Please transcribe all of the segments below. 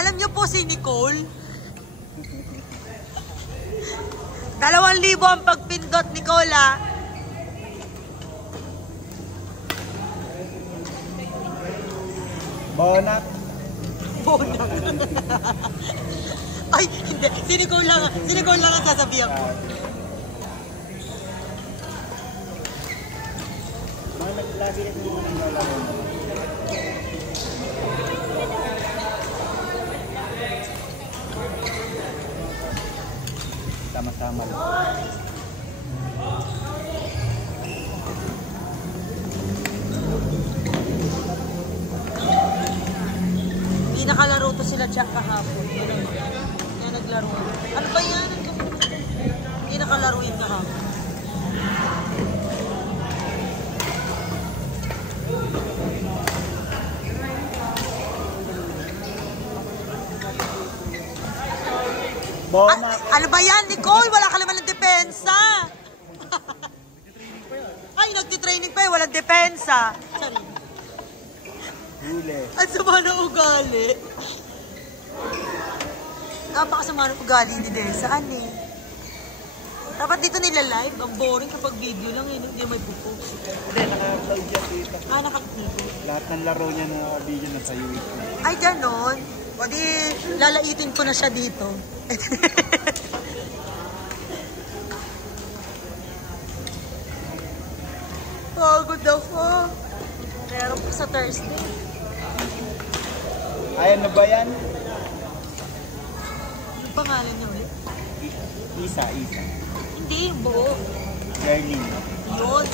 Alam niyo po si Nicole? 2,000 ang pagpindot, Nicole, ha? Bonak. Bonak. Ay, hindi. Si Nicole lang ang sasabihan ko. Mga naglabi rin mo ng lalaro. Sama-sama lang. Hindi nakalaro to sila Jack kahapon. Kaya naglaro. Ano ba yan? Hindi nakalaro yun kahapon. Ano ba yan, Nicole? Wala ka naman ng depensa. Ay, nagtitraining pa eh. Walang depensa. Sorry. Huli. Ang sama ng ugali. Napakasama ng ugali ni Desa. Ano eh? Dapat dito nila live. Ang boring kapag video lang eh. Hindi may pupost. Hindi, naka-upload yan dito. Naka-upload. Lahat ng laro niya na video na sa YouTube. Ay, ganon. O di, lalaitin ko na siya dito. Pagod ako. Meron pa sa Thursday. Ayan na ba yan? Anong pangalan niya ulit? Isa. Hindi, yung buo. Darling. Yun.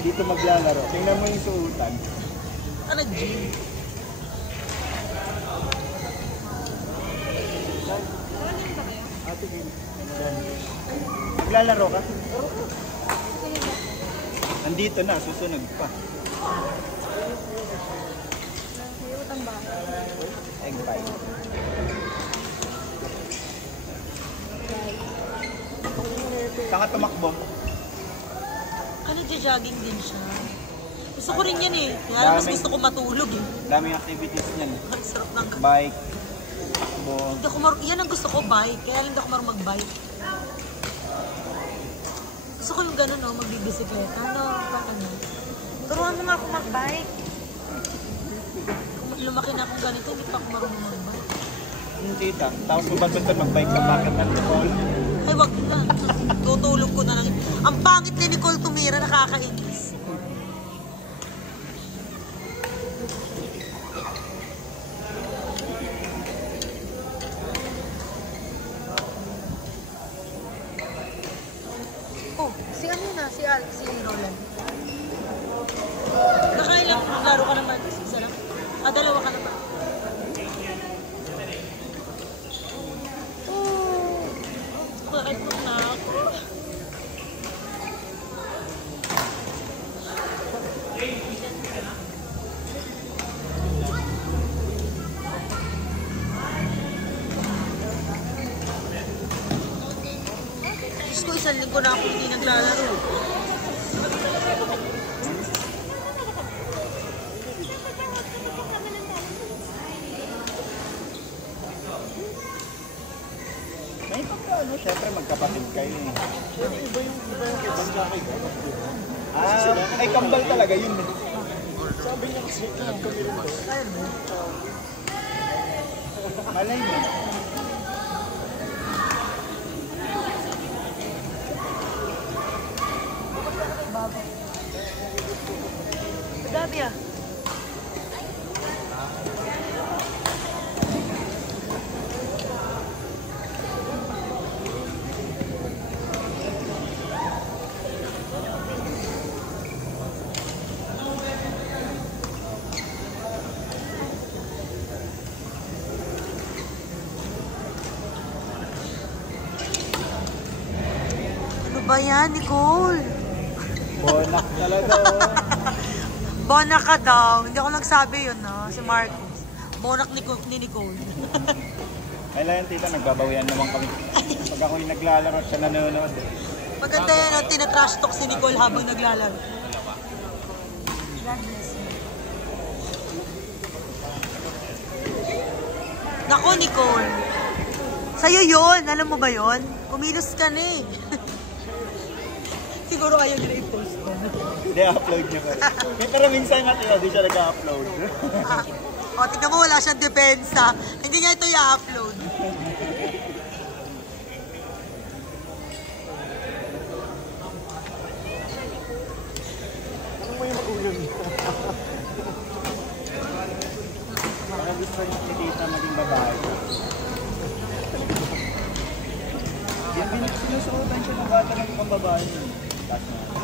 Dito maglalaro. Tingnan mo yung suutan. Ano, gym? Ate Gil. Maglalaro ka? Nandito na, susunod pa. Egg pie. Saan ka tumakbo? Ano, jogging din siya. Gusto ko rin yan eh. Kaya mas gusto ko matulog eh. Daming activities niyan. Ang sarap ng... Bike. Takbo. Yan ang gusto ko, bike. Kaya lang hindi ako marunong mag-bike. Gusto ko yung gano'n, no? Magbibisikleta. Ano? Ano? Turuan mo nga ako mag-bike. Kung lumaki na akong ganito, hindi pa ako marunong mag-bike. Hindi ta. Tapos mo ba ito mag-bike ka? Bakit ang Nicole? Ay, wag na. Tutulog ko na lang. Ang pangit ni Nicole tumira, nakakainis. Oh, si ano na? Si Roland. Nakailang laro ka naman? Isa lang? Dalawa ka naman. Bakit mo na ako? Diyos ko, isang linggo na ako hindi naglalaro. May pagkaano, syempre magkapatid kayo eh. Iba yung ibang lakay ko. Ay kambal talaga yun eh. Sabi niya kasi, kami rin doon. Malay mo. Gabi ah. Ano ba yan, Nicole? Bonak talaga oh. Bonak ka daw. Hindi ako nagsabi yun, no? Si Marcos. Bonak ni Nicole. Kailan yan, tita, nagbabawian naman kami. Pag ako'y naglalaro at siya nanonood. Maganda yan at tina-trash talk si Nicole habang naglalaro. God bless you. Naku, Nicole. Sa'yo yun. Alam mo ba yun? Kumilos ka na eh. Siguro ayaw nyo na i-post ko. Hindi, upload niya pa rin. Pero minsan nga tita, di siya nag-upload. O, tignan mo, wala siyang depensa. Hindi niya ito i-upload. Ano mo yung mag-ulam niya? Baka gusto niya ni tita maging babae. Yan, sinusuotan siya ng bata ng pambabae. Tapos na.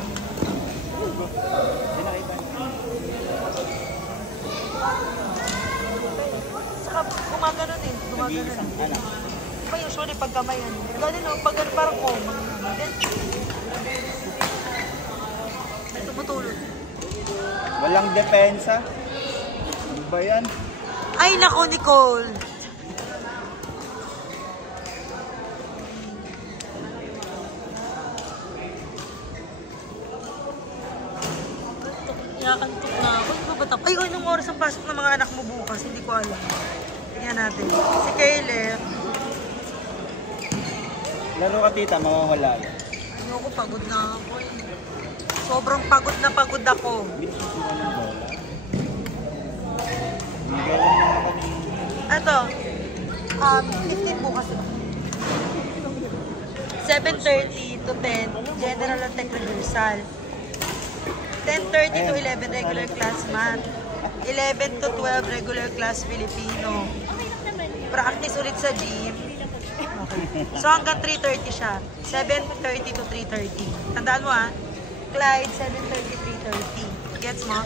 Hindi nakita niya. Saka gumagano din. Gumagano din. Anak. Diba usually pag kamay yan? Ganun o, pag parang common. May tumutulog. Walang depensa. Ano ba yan? Ay, nako, Nicole. Nakakantok na ako. Ano ba tapos? Ay, anong oras ang pasok ng mga anak mo bukas? Hindi ko alam. Tingnan natin. Si Caleb. Laro ka tita, mawawala. Ayoko, pagod na ako eh. Sobrang pagod na pagod ako. Binigyan ng bola. Bigyan lang naman kanina. Ito, 15 bukas. 7:30 to 10, general and tech rehearsal. 10:30 to 11, regular class math. 11 to 12, regular class Filipino. Practice ulit sa gym. Okay. So hanggang 3:30 siya. 7:30 to 3:30. Tandaan mo ah. Clyde, 7:30, 3:30. Gets mo?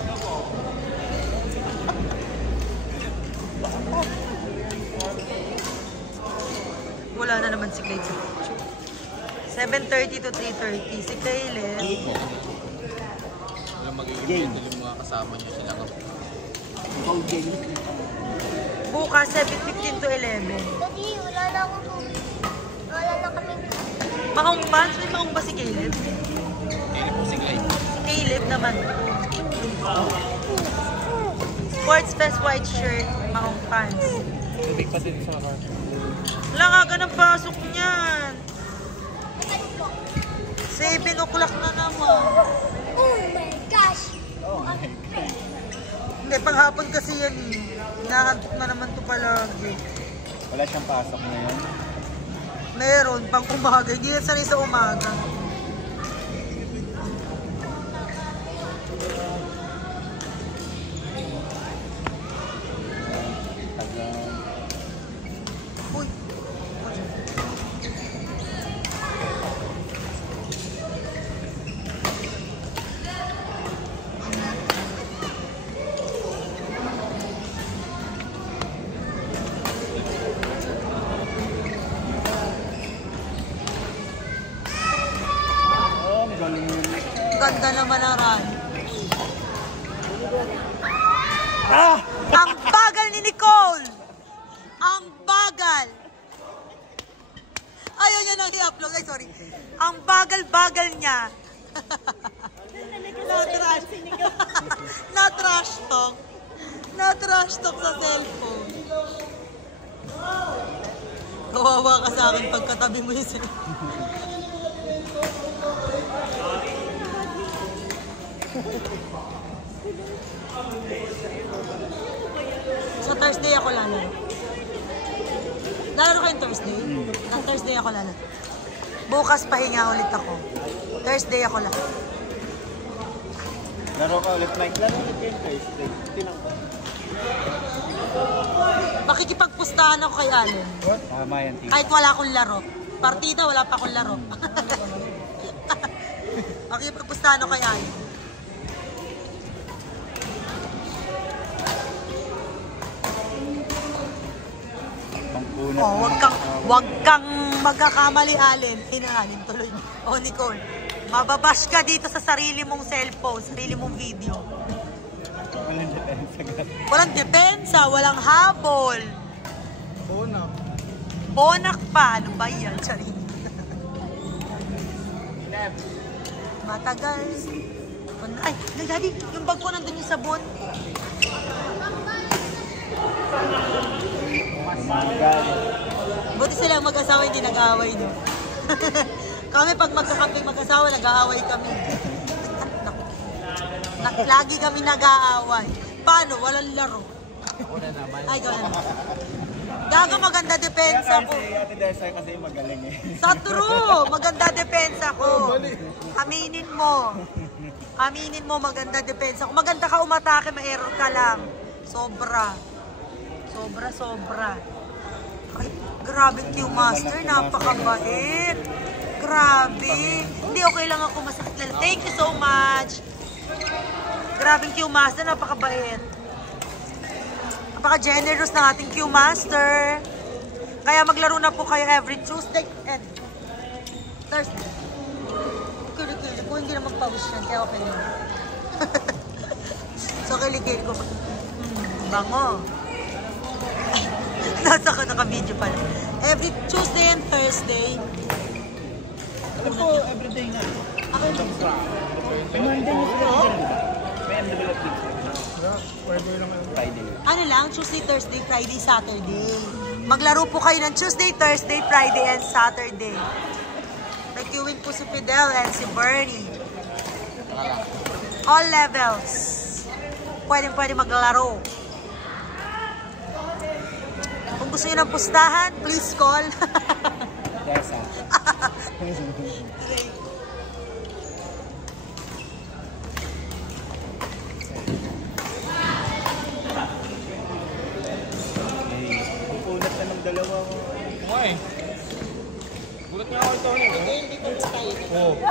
Wala na naman si Clyde sa picture. 7:30 to 3:30. Si Caleb. Yung magiging yung mga kasama niya sila ka. Bukas, 7:15 to 11. Daddy, wala na akong tubig. Wala na kami. Maong ba? May maong ba si Caleb? Kaya po si Clyde. Si Caleb naman. Sports vest, white shirt, maong pants. Tubig pa din sa car. Wala nga ng pasok niyan. 7 o'clock na naman. Oh my gosh! Oh my God. Hindi, panghapon kasi yan eh. Hinahantok na naman ito palagi. Wala siyang pasok ngayon. Meron, pang umaga. Hindi yan sanay sa umaga. Uy. Oh, ang galing yun. Ganda naman ang run. Ah! Ang bagal ni Nicole! Ang bagal! Ayaw niya nang i-upload. Ay, sorry. Ang bagal-bagal niya. Na-trash. Na-trash talk. Na-trash talk sa cellphone. Kawawa ka sa akin pagkatabi mo yung cellphone. So Thursday ako lalaro. Lalaro kayong Thursday? Ang Thursday ako lalaro. Bukas pahinga ulit ako. Thursday ako lalaro. Laro ka ulit, Mike. Laro ulit yung Thursday. Tinang ba? Makikipagpustahan ako kay Allen. Tama yan, tita. Kahit wala akong laro. Partida, wala pa akong laro. Makikipagpustahan ako kay Allen. Pangpunat. Oh, wag kang magkakamali, Allen. Allen tuloy. Oh, Nicole. Mababash ka dito sa sarili mong cellphone, sarili mong video. Walang depensa. Walang depensa, walang habol. Bonak. Bonak pa. Ano ba yan? Charin. Matagal. Ay, daddy, yung bag ko nandun yung sabon. Buti sila mag-asawa hindi nag-aaway, no? Kami pag magkakamping mag-asawa, nag-aaway kami. Lagi kami nag-aaway. Paano? Walang laro. Ay, gano'n. Gaga maganda depensa ko. Si Ate Desa kasi magaling eh. Sa true, maganda depensa ko. Aminin mo. Aminin mo, maganda depensa ko. Maganda ka umatake, ma-error ka lang. Sobra. Sobra. Ay, grabe Q Master, napakabait. Grabe. Hindi, okay lang ako, masakit lang. Thank you so much. Grabe Q Master, napakabait. Napaka-generous ng ating Q Master. Kaya maglaro na po kayo every Tuesday and Thursday. Kilikili ko, hindi na magpawis yan, kaya okay lang. So, kilikili ko. Bango. Nasa ka naka-video pala. Every Tuesday and Thursday. Ano po, everyday nga. Ako yung Monday is may undeveloped Friday. ano lang, Tuesday, Thursday, Friday, Saturday. Maglaro po kayo ng Tuesday, Thursday, Friday, and Saturday. Nag-queuing po si Fidel and si Bernie. All levels. Pwede maglaro. Kung gusto nyo ng pustahan, please call. Desa. Pupunat na ng dalawa ko. Okay. Gulat nga ako ito. Oo.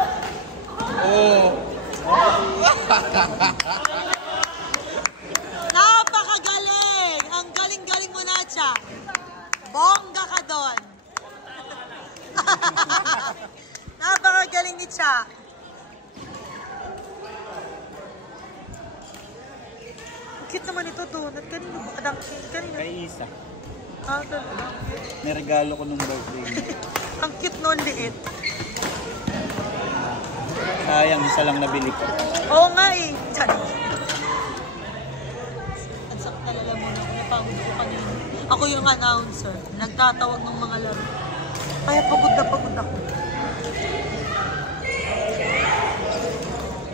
Napakagaling! Ang galing-galing mo na siya. Bongga ka doon. Napakagaling ni Cha. Cute naman ito, donut. Kanino ba? Kanino? Kay Isa. Ah, talaga. Niregalo ko nung birthday. Ang cute nun, liit. Sayang, isa lang nabili ko. Oo nga eh. Tiyan. Ang sakit talaga muna ako. Napagod ko kanina. Ako yung announcer. Nagtatawag ng mga laro. Kaya pagod ako.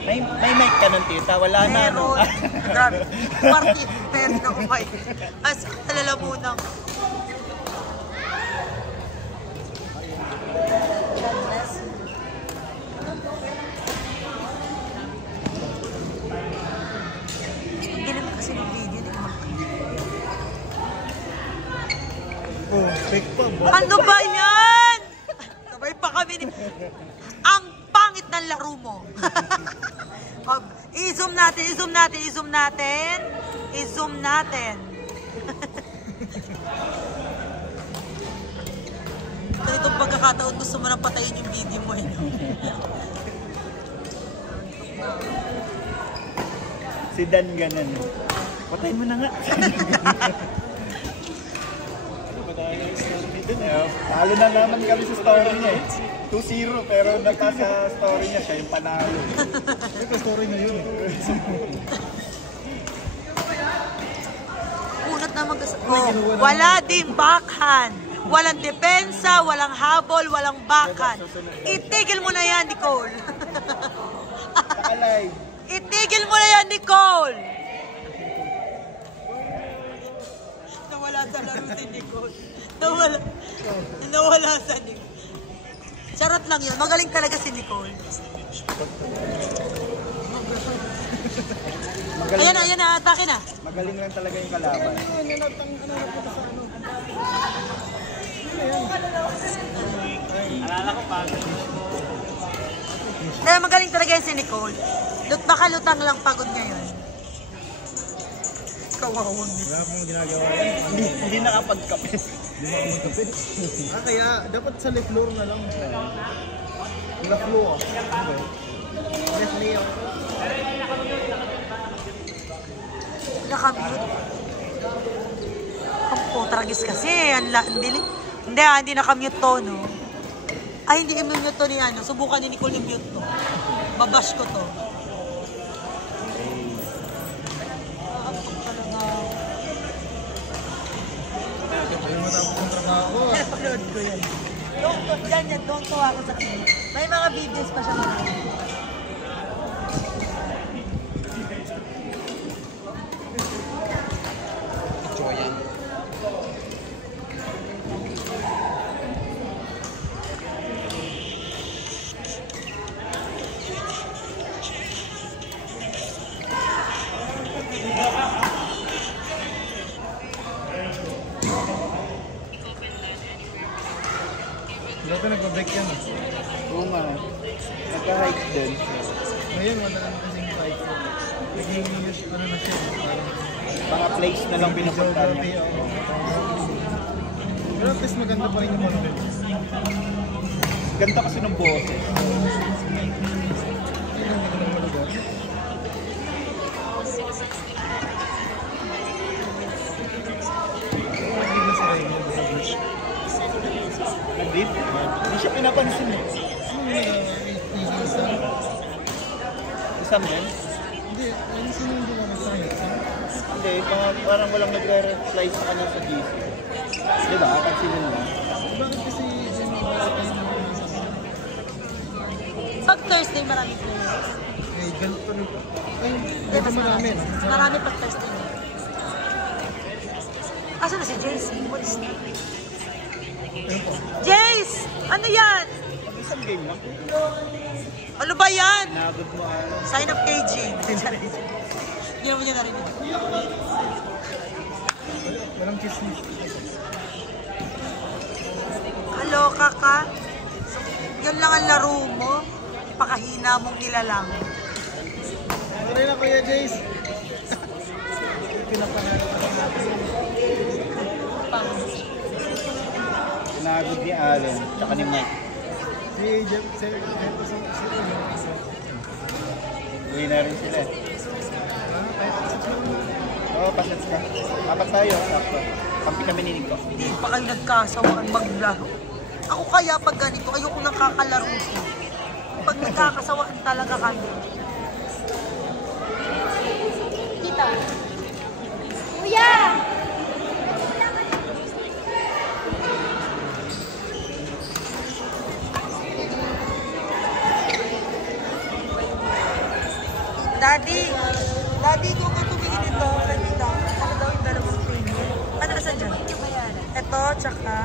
May mic ka nun, tita. Wala na, no? Meron. Grabe. Party. Meron ako kayo. Ang sakit talaga muna ako. Ganun kasi ng video. Hindi ko Oh, fake pa, bo. ano ba yan? Sabay pa kami ni... Ang pangit ng laro mo. I-zoom natin. Ganitong pagkakataon gusto mo nang patayin yung video mo. Si Dan ganun. Patayin mo na nga. Talo na naman kami sa story niya eh. 2-0 pero sa story niya siya yung panalo. Ito story na yun. Unat na wala ding backhand. Walang depensa, walang habol, walang backhand. Itigil mo na yan, Nicole. Nakalay. Itigil mo na yan, Nicole. Nawala sa laro si Nicole. Nawala sa Nicole. Charot lang yun. Magaling talaga si Nicole. Ayan na, atake na. Magaling lang talaga yung kalaban. Kaya magaling talaga yun si Nicole. Baka lutang lang pagod ngayon. Kawawang nito. Wala akong ginagawa yan. Hindi nakapagkapit. Hindi nakapagkapit. Kaya dapat sa left floor na lang. Left floor. Left floor. Nakamute. Ang putragis kasi. Hindi nakamute to, no? Ay, hindi i-mute to ni ano. Subukan ni Nicole i-mute to. Babash ko to. Napanood ko yan. Don't to ako sa kanya. May mga videos pa siya marami. Dati nagpa-break yan ah. Oo nga. Nagka-hike din. Ngayon wala na kasing bike. Naging ano na siya. Mga place na lang pinupunta niya. Pero at least maganda pa rin yung content. Ganda kasi ng boses. Nag-beef? Hindi siya pinapansin eh. Isang din? Hindi, ano sinundo naman tayo? Hindi, parang walang nagre-reply sa kanya sa GC. Diba? Pansinin mo. Bakit kasi Pag Thursday, maraming players. eh, ganito rin po. Ay, Hindi, mas marami. Marami pag Thursday. Asa na si Jace? What is that? Jace! Ano yan? Isang game lang. Ano ba yan? Nagod mo ano. Sign up KG. Hindi naman niya narinig. Walang chismis. Hello, kaka. Yan lang ang laro mo. Pakahina mong nilalang. Tuloy na Kuya Jace. Pinapanalo ka natin. Nagod ni Allen, tsaka ni Mike. Si Jeff, Uwi na rin sila eh. Oo, pasets ka. Apat tayo, sakto. Kampi kami ni Nico. Hindi pa kayo nagkasawaan maglaro. Ako kaya pag ganito, ayoko nang kakalaro ko. Pag nagkakasawaan talaga kami. Kita. Kuya! Daddy, kung ka tumingin ito, kanina, ano daw yung dalawang pin? Ano nasa dyan? Ito, tsaka...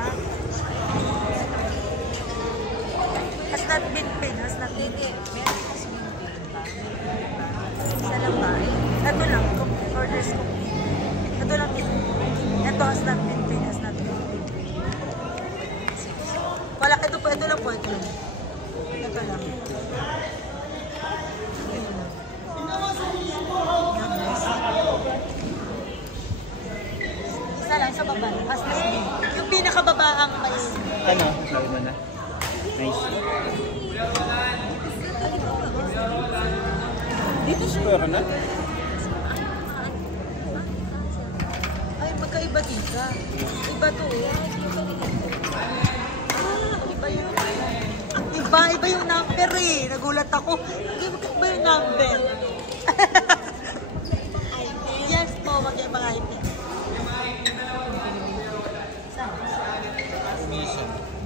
Has not been paid, has not been paid. Isa lang ba? Ito lang, orders ko. Ito lang ito. Ito has not been paid, has not been paid. Wala, ito po, ito lang po, ito lang. Ito lang. Isa lang sa baba. Has not been. Yung pinakababa ang may... Ano? Laro mo na. Nice. Dito score na? Ay, magkaiba dito. Iba to. Iba yun. Iba yung number eh. Nagulat ako. Magkaiba yung number. Yes po, magkaiba nga ito.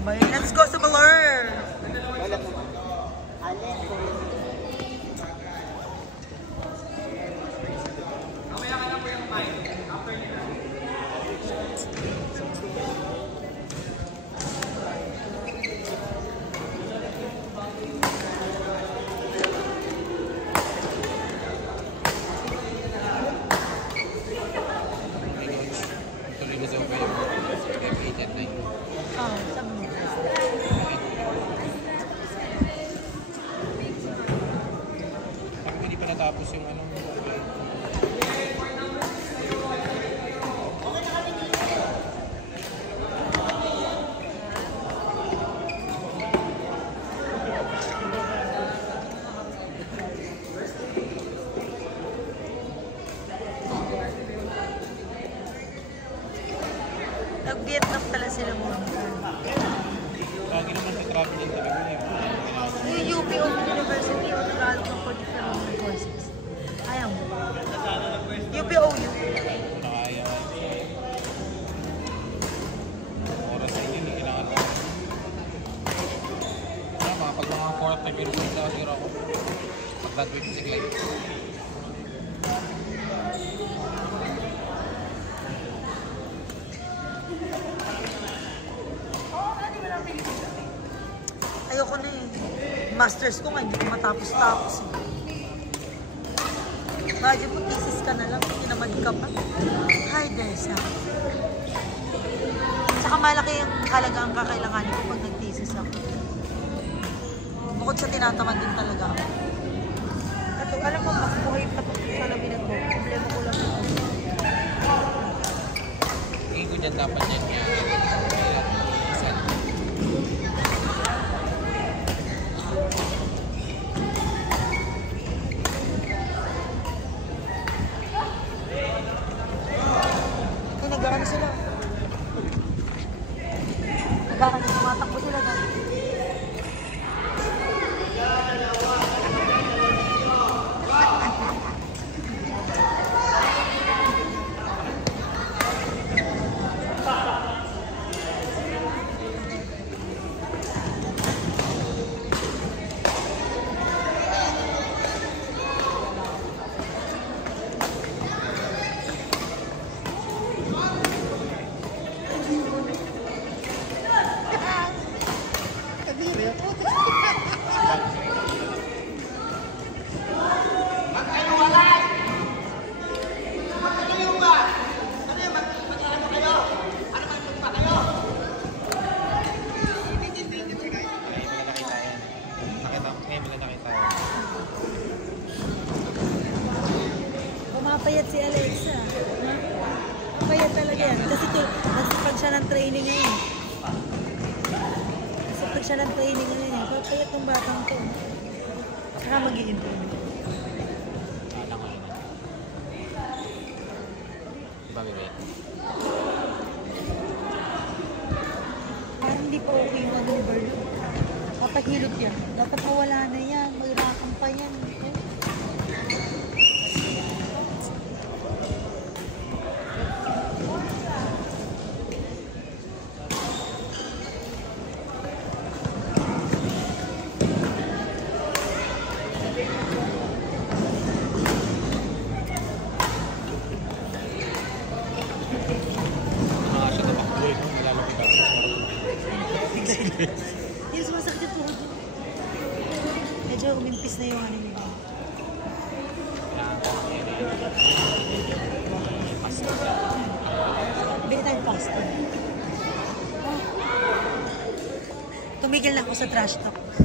Let's go sa Baler. Wala mo. Oh, sabi mo. Nag-Vietnam pala sila Monica. Lagi naman sa travel din talaga yun. Yung UP Open University o nag-aalok ng curriculum courses. Ayaw mo. UP-OU. Nakaya. Oras na yun, kailangan ko. Pag mga 4 minutes na siguro ako. Pag-graduate sa class. Ayoko na eh. Masters ko nga, hindi ko matapos-tapos eh. Bagay mo, thesis ka na lang, tinamad ka pa. Hi, Dersa. Tsaka malaki yung halaga ang kakailanganin ko pag nag-thesis ako. Bukod sa tinatamad din talaga ako. At alam mo, buhay pa po sa labinan ko. Problema ko lang ako. Tingin ko dyan dapat yan niya. Nagkakano sila. Nagkakano, tumatakbo sila na. Pumapayat si Alexa. Payat talaga yan. Kasi nasipag siya ng training ngayon. Nasipag siya ng training ngayon. Papayat ng batang to. Saka mag-i-interview. Parang hindi pa okay yung mag-overload. Papahilot yan. Dapat mawala na yan. Magrakang pa yan. Yes, masakit po. Medyo umimpis na yung ano nila. Bili tayong pasta. Tumigil na ako sa trash talk.